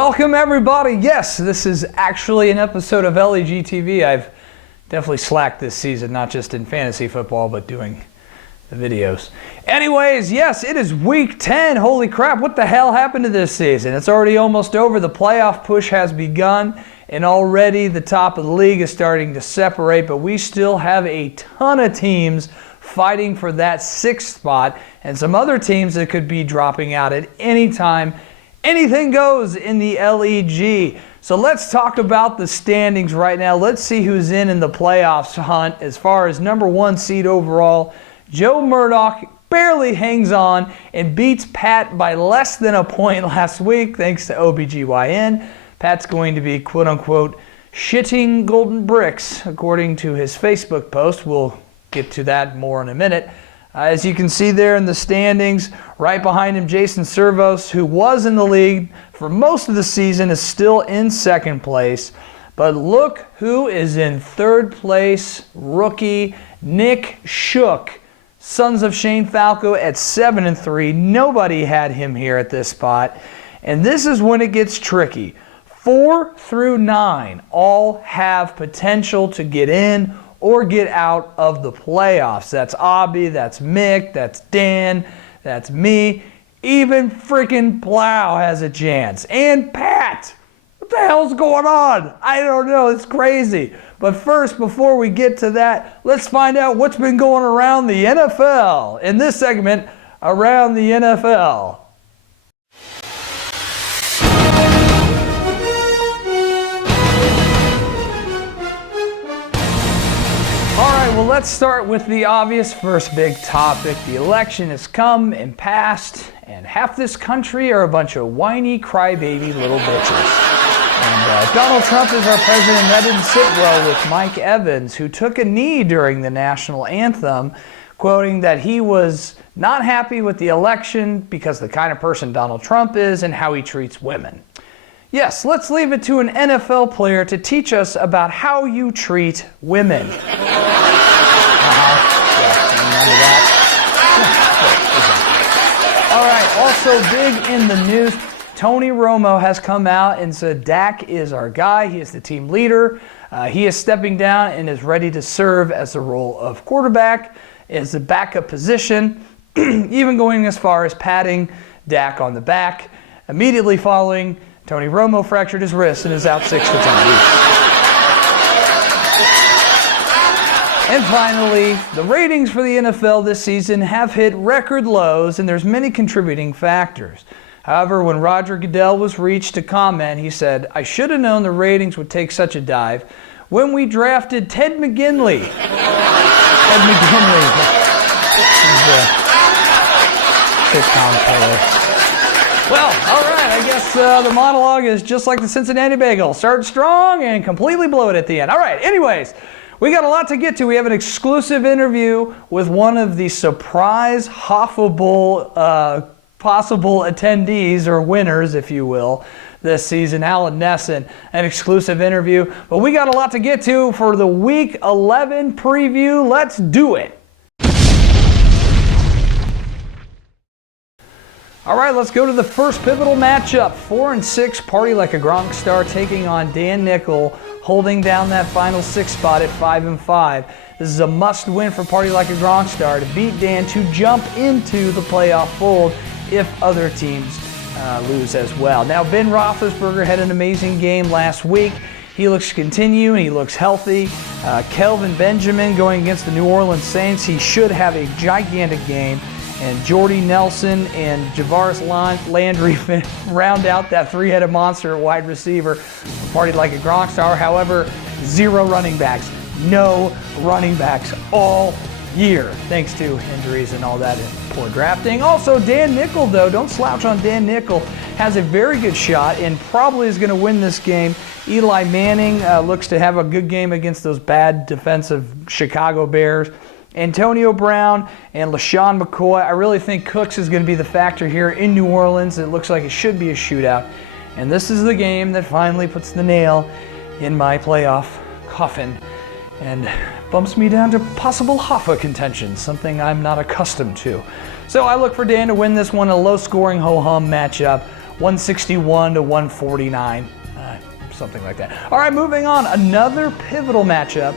Welcome everybody. Yes, this is actually an episode of LEG TV. I've definitely slacked this season, not just in fantasy football, but doing the videos. Anyways, yes, it is week 10. Holy crap, what the hell happened to this season? It's already almost over. The playoff push has begun, and already the top of the league is starting to separate, but we still have a ton of teams fighting for that 6th spot, and some other teams that could be dropping out at any time. Anything goes in the LEG. So let's talk about the standings right now. Let's see who's in the playoffs hunt. As far as number 1 seed overall, Joe Murdoch barely hangs on and beats Pat by less than a point last week, thanks to OBGYN. Pat's going to be, quote-unquote, shitting golden bricks, according to his Facebook post. We'll get to that more in a minute. As you can see there in the standings, right behind him, Jason Servos, who was in the league for most of the season, is still in 2nd place. But look who is in 3rd place, rookie Nick Shook. Sons of Shane Falco at 7-3. Nobody had him here at this spot. And this is when it gets tricky. 4 through 9 all have potential to get in or get out of the playoffs. That's Obby, that's Mick, that's Dan, that's me. Even freaking Plow has a chance. And Pat! What the hell's going on? I don't know, it's crazy. But first, before we get to that, let's find out what's been going around the NFL. In this segment, Around the NFL. Alright, well, let's start with the obvious first big topic. The election has come and passed, and half this country are a bunch of whiny, crybaby little bitches. And Donald Trump is our president. That didn't sit well with Mike Evans, who took a knee during the national anthem, quoting that he was not happy with the election because the kind of person Donald Trump is and how he treats women. Yes, let's leave it to an NFL player to teach us about how you treat women. Yes, remember that? All right, also big in the news, Tony Romo has come out and said Dak is our guy. He is the team leader. He is stepping down and is ready to serve as the role of quarterback, as a backup position, even going as far as patting Dak on the back. Immediately following, Tony Romo fractured his wrist and is out 6 to 10 weeks. And finally, the ratings for the NFL this season have hit record lows, and there's many contributing factors. However, when Roger Goodell was reached to comment, he said, "I should have known the ratings would take such a dive when we drafted Ted McGinley." Ted McGinley. He's a sitcom player. Well, all right, I guess the monologue is just like the Cincinnati Bagel. Start strong and completely blow it at the end. All right, anyways, we got a lot to get to. We have an exclusive interview with one of the surprise Hoffa Bowl possible attendees, or winners, if you will, this season, Alan Nesson, an exclusive interview. But we got a lot to get to for the Week 11 preview. Let's do it. All right, let's go to the first pivotal matchup. 4-6 Party Like a Gronk Star taking on Dan Nickel, holding down that final 6th spot at 5-5. This is a must-win for Party Like a Gronk Star to beat Dan to jump into the playoff fold if other teams lose as well. Now, Ben Roethlisberger had an amazing game last week. He looks to continue and he looks healthy. Kelvin Benjamin going against the New Orleans Saints. He should have a gigantic game. And Jordy Nelson and Javaris Landry round out that 3-headed monster at wide receiver. Party Like a Gronk Star. However, 0 running backs. No running backs all year, thanks to injuries and all that and poor drafting. Also, Dan Nickel, though, don't slouch on Dan Nickel, has a very good shot and probably is going to win this game. Eli Manning looks to have a good game against those bad defensive Chicago Bears. Antonio Brown and LaShawn McCoy. I really think Cooks is going to be the factor here in New Orleans. It looks like it should be a shootout. And this is the game that finally puts the nail in my playoff coffin and bumps me down to possible Hoffa contention, something I'm not accustomed to. So I look for Dan to win this one, a low-scoring ho-hum matchup. 161 to 149, something like that. All right, moving on. Another pivotal matchup.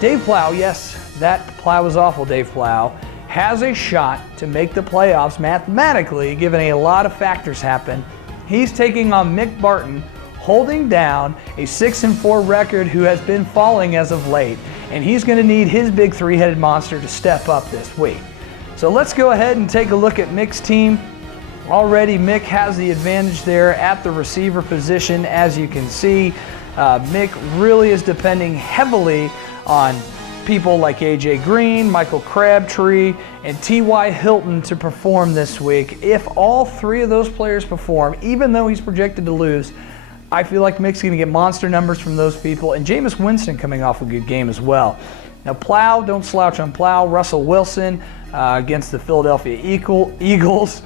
Dave Plow, yes, that Plow is awful, Dave Plow, has a shot to make the playoffs mathematically, given a lot of factors happen. He's taking on Mick Barton, holding down a 6-4 record who has been falling as of late, and he's going to need his big three-headed monster to step up this week. So let's go ahead and take a look at Mick's team. Already Mick has the advantage there at the receiver position, as you can see. Mick really is depending heavily on people like AJ Green, Michael Crabtree, and T.Y. Hilton to perform this week. If all three of those players perform, even though he's projected to lose, I feel like Mick's going to get monster numbers from those people, and Jameis Winston coming off a good game as well. Now Plow, don't slouch on Plow. Russell Wilson against the Philadelphia Eagles.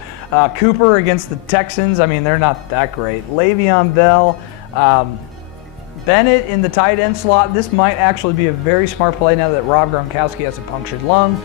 Cooper against the Texans. I mean, they're not that great. Le'Veon Bell. Bennett in the tight end slot. This might actually be a very smart play now that Rob Gronkowski has a punctured lung.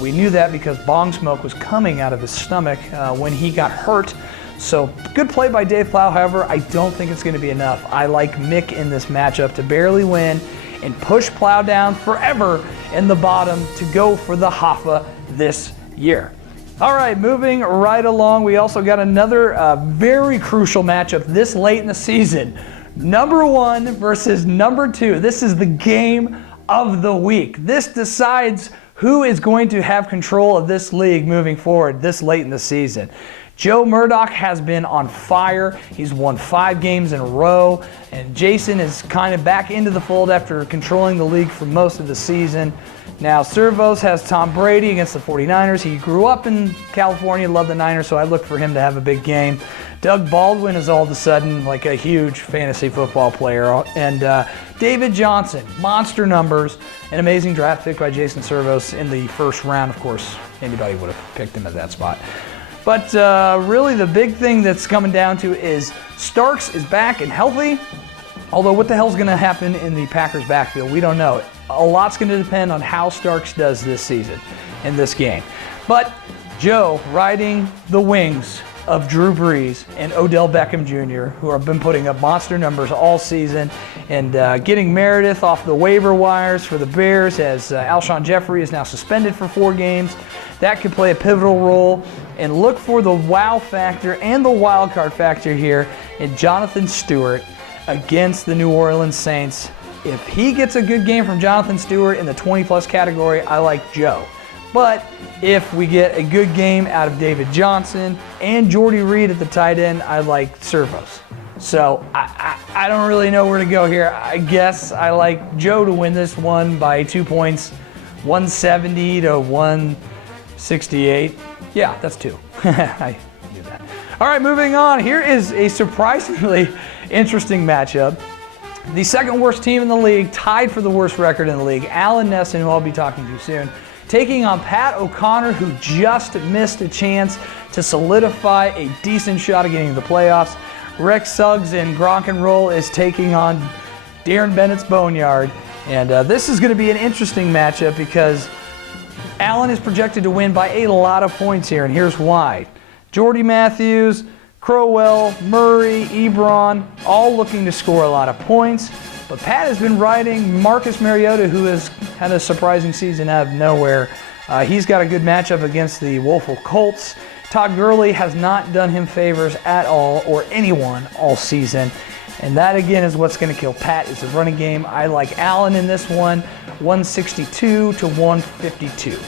We knew that because bong smoke was coming out of his stomach when he got hurt. So good play by Dave Plow. However, I don't think it's going to be enough. I like Mick in this matchup to barely win and push Plow down forever in the bottom to go for the Hoffa this year. All right, moving right along, we also got another very crucial matchup this late in the season. Number 1 versus number 2. This is the game of the week. This decides who is going to have control of this league moving forward this late in the season. Joe Murdoch has been on fire. He's won 5 games in a row, and Jason is kind of back into the fold after controlling the league for most of the season. Now, Servos has Tom Brady against the 49ers. He grew up in California, loved the Niners, so I look for him to have a big game. Doug Baldwin is all of a sudden like a huge fantasy football player. And David Johnson, monster numbers, an amazing draft pick by Jason Servos in the first round. Of course, anybody would have picked him at that spot. But really the big thing that's coming down to is Starks is back and healthy. Although what the hell's going to happen in the Packers backfield, we don't know. A lot's going to depend on how Starks does this season in this game. But Joe riding the wings of Drew Brees and Odell Beckham Jr., who have been putting up monster numbers all season, and getting Meredith off the waiver wires for the Bears as Alshon Jeffrey is now suspended for 4 games. That could play a pivotal role. And look for the wow factor and the wild card factor here in Jonathan Stewart against the New Orleans Saints. If he gets a good game from Jonathan Stewart in the 20-plus category, I like Joe. But if we get a good game out of David Johnson and Jordy Reed at the tight end, I like Servos. So I don't really know where to go here. I guess I like Joe to win this one by 2 points, 170 to 168. Yeah, that's 2. I knew that. All right, moving on. Here is a surprisingly interesting matchup. The second worst team in the league, tied for the worst record in the league, Allen Nesson, who I'll be talking to soon, taking on Pat O'Connor, who just missed a chance to solidify a decent shot at getting to the playoffs. Rex Suggs and Gronk and Roll is taking on Darren Bennett's Boneyard. And this is going to be an interesting matchup because Allen is projected to win by a lot of points here, and here's why. Jordy Matthews, Crowell, Murray, Ebron, all looking to score a lot of points. But Pat has been riding Marcus Mariota, who has had a surprising season out of nowhere. He's got a good matchup against the Woeful Colts. Todd Gurley has not done him favors at all, or anyone, all season. And that, again, is what's going to kill Pat, is the running game. I like Allen in this one, 162 to 152.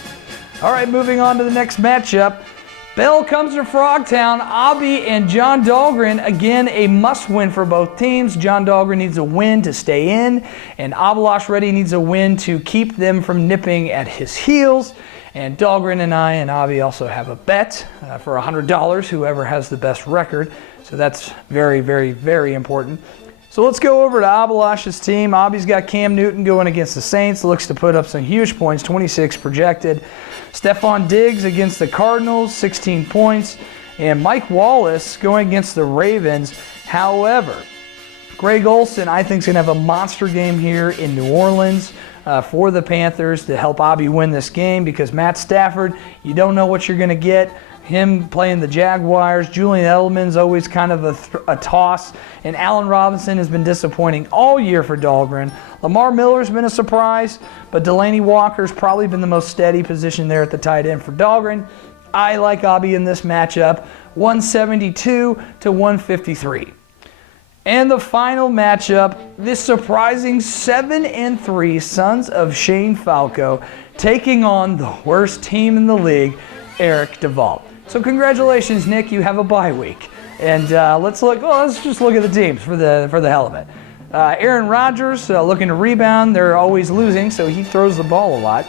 All right, moving on to the next matchup. Bell comes to Frogtown. Abby and John Dahlgren, again, a must-win for both teams. John Dahlgren needs a win to stay in, and Abalash Reddy needs a win to keep them from nipping at his heels. And Dahlgren and I and Abby also have a bet for $100, whoever has the best record. So that's very, very, very important. So let's go over to Abalash's team. Abby's got Cam Newton going against the Saints. Looks to put up some huge points, 26 projected. Stephon Diggs against the Cardinals, 16 points. And Mike Wallace going against the Ravens. However, Greg Olsen, I think, is going to have a monster game here in New Orleans for the Panthers to help Abby win this game, because Matt Stafford, you don't know what you're going to get. him playing the Jaguars. Julian Edelman's always kind of a toss. And Allen Robinson has been disappointing all year for Dahlgren. Lamar Miller's been a surprise, but Delaney Walker's probably been the most steady position there at the tight end for Dahlgren. I like Abby in this matchup, 172 to 153. And the final matchup, this surprising 7-3 Sons of Shane Falco taking on the worst team in the league, Eric DeVault. So congratulations, Nick, you have a bye week. And let's just look at the teams for the hell of it. Aaron Rodgers looking to rebound. They're always losing, so he throws the ball a lot.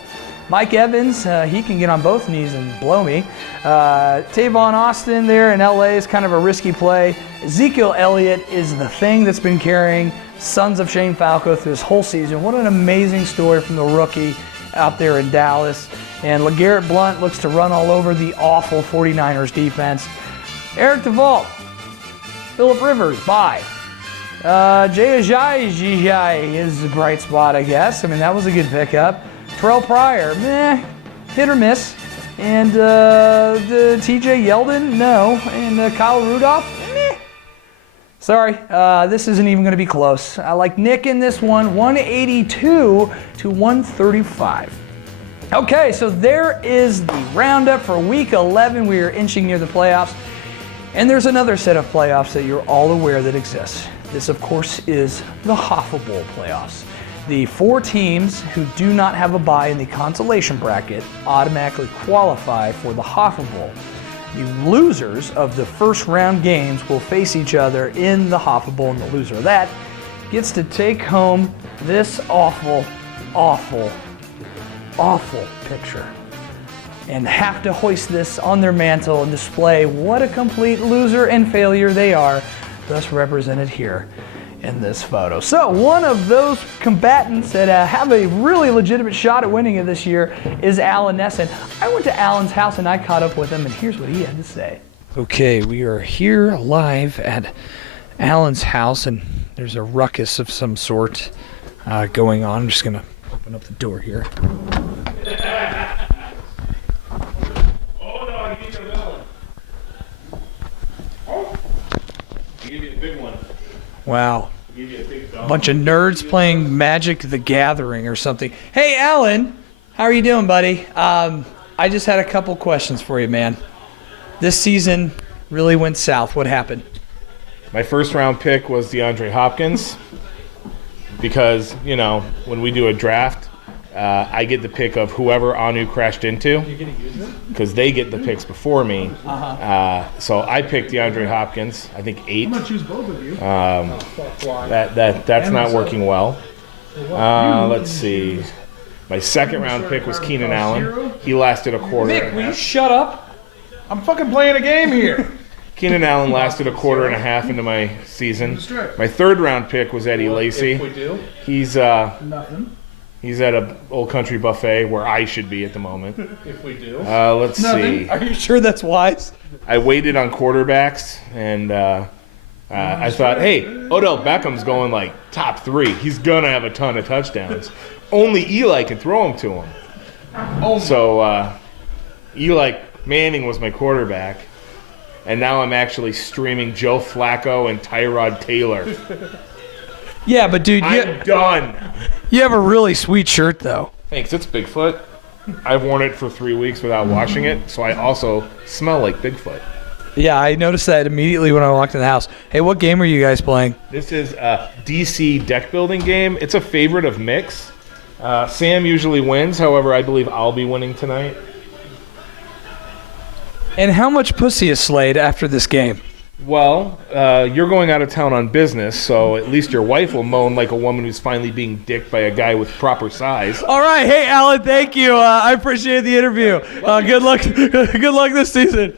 Mike Evans, he can get on both knees and blow me. Tavon Austin there in LA is kind of a risky play. Ezekiel Elliott is the thing that's been carrying Sons of Shane Falco through this whole season. What an amazing story from the rookie out there in Dallas. And LeGarrette Blount looks to run all over the awful 49ers defense. Eric DeVault, Phillip Rivers, bye. Jay Ajayi is a bright spot, I guess. I mean, that was a good pickup. Terrell Pryor, meh, hit or miss. And the TJ Yeldon, no. And Kyle Rudolph, meh. Sorry, this isn't even going to be close. I like Nick in this one, 182 to 135. Okay, so there is the roundup for Week 11. We are inching near the playoffs. And there's another set of playoffs that you're all aware that exists. This, of course, is the Hoffa Bowl playoffs. The 4 teams who do not have a bye in the consolation bracket automatically qualify for the Hoffa Bowl. The losers of the first round games will face each other in the Hoffa Bowl, and the loser of that gets to take home this awful, awful, awful picture and have to hoist this on their mantle and display what a complete loser and failure they are, thus represented here in this photo. So one of those combatants that have a really legitimate shot at winning it this year is Alan Nesson. I went to Alan's house and I caught up with him, and here's what he had to say. Okay, we are here live at Alan's house, and there's a ruckus of some sort going on. I'm just gonna open up the door here. Oh no, I gave you a good one. Oh, I gave you a big one. Wow. Give you a big A bunch of nerds playing Magic the Gathering or something. Hey, Alan, how are you doing, buddy? I just had a couple questions for you, man. This season really went south. What happened? My first round pick was DeAndre Hopkins because, you know, when we do a draft, I get the pick of whoever Anu crashed into because they get the picks before me. So I picked DeAndre Hopkins, I think 8. I'm going to choose both of you. That's not working well. Let's see. My second round pick was Keenan Allen. He lasted a quarter. Nick, will you shut up? I'm fucking playing a game here. Keenan Allen lasted a quarter and a half into my season. My third round pick was Eddie Lacy. If we do. He's Nothing. He's at a Old Country buffet where I should be at the moment. If we do. Let's see. Are you sure that's wise? I waited on quarterbacks, and I thought, hey, Odell Beckham's going like top 3. He's going to have a ton of touchdowns. Only Eli can throw them to him. So Eli Manning was my quarterback, and now I'm actually streaming Joe Flacco and Tyrod Taylor. Yeah, but dude, I'm done. you have a really sweet shirt, though. Thanks, it's Bigfoot. I've worn it for 3 weeks without washing it, so I also smell like Bigfoot. Yeah, I noticed that immediately when I walked in the house. Hey, what game are you guys playing? This is a DC deck building game. It's a favorite of Mick's. Sam usually wins, however, I believe I'll be winning tonight. And how much pussy is slayed after this game? Well, you're going out of town on business, so at least your wife will moan like a woman who's finally being dicked by a guy with proper size. All right, hey Alan, thank you. I appreciate the interview. Good luck. Good luck this season.